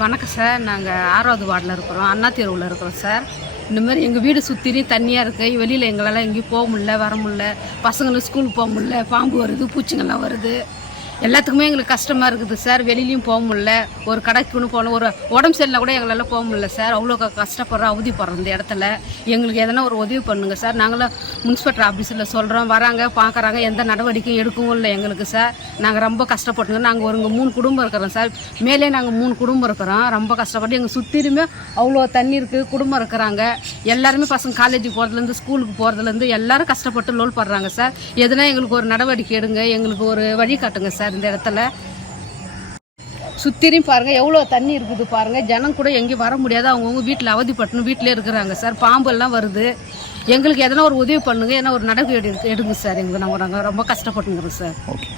வணக்கம் சார். நாங்கள் 6வது வார்டில் இருக்கிறோம், அண்ணா தெருவில் இருக்கிறோம் சார். இந்தமாதிரி எங்கள் வீடு சுற்றினி தண்ணியாக இருக்குது. வெளியில் எங்களால் எங்கேயும் போக முடியல, வர முடியல. பசங்களும் ஸ்கூலுக்கு போக முடியல. பாம்பு வருது, பூச்சிங்கள்லாம் வருது. எல்லாத்துக்குமே எங்களுக்கு கஷ்டமாக இருக்குது சார். வெளியிலையும் போக முடியல, ஒரு கடைக்கு ஒன்று போகணும், ஒரு உடம்பு சரியில்லை கூட எங்களால் போக முடியல சார். அவ்வளோ கஷ்டப்படுறோம், அவதிப்படுறோம். இந்த இடத்துல எங்களுக்கு எதனா ஒரு உதவி பண்ணுங்க சார். நாங்களும் முனிசிபல் ஆஃபீஸில் சொல்கிறோம், வராங்க, பார்க்குறாங்க, எந்த நடவடிக்கையும் எடுக்கவும் இல்லை எங்களுக்கு சார். நாங்கள் ரொம்ப கஷ்டப்பட்டுங்க. நாங்கள் ஒரு 3 குடும்பம் இருக்கிறோம் சார். மேலே நாங்கள் 3 குடும்பம் இருக்கிறோம். ரொம்ப கஷ்டப்பட்டு எங்கள் சுற்றிலுமே அவ்வளோ தண்ணி இருக்குது. குடும்பம் இருக்கிறாங்க. எல்லாருமே பசங்க காலேஜுக்கு போகிறதுலேருந்து ஸ்கூலுக்கு போகிறதுலேருந்து எல்லோரும் கஷ்டப்பட்டு லோல் படுறாங்க சார். எதுனா எங்களுக்கு ஒரு நடவடிக்கை எடுங்க, எங்களுக்கு ஒரு வழி காட்டுங்க சார். இந்த இடத்துல சுற்றியும் பாருங்கள், எவ்வளோ தண்ணி இருக்குது பாருங்கள். ஜனம் கூட எங்கேயும் வர முடியாது. அவங்கவுங்க வீட்டில் அவதிப்பட்டுன்னு வீட்டிலே இருக்கிறாங்க சார். பாம்பெல்லாம் வருது. எங்களுக்கு எதனா ஒரு உதவி பண்ணுங்கள், ஏன்னா ஒரு நடவடிக்கை எடுங்க சார். நாங்கள் ரொம்ப கஷ்டப்பட்டுங்கிறோம் சார். ஓகே.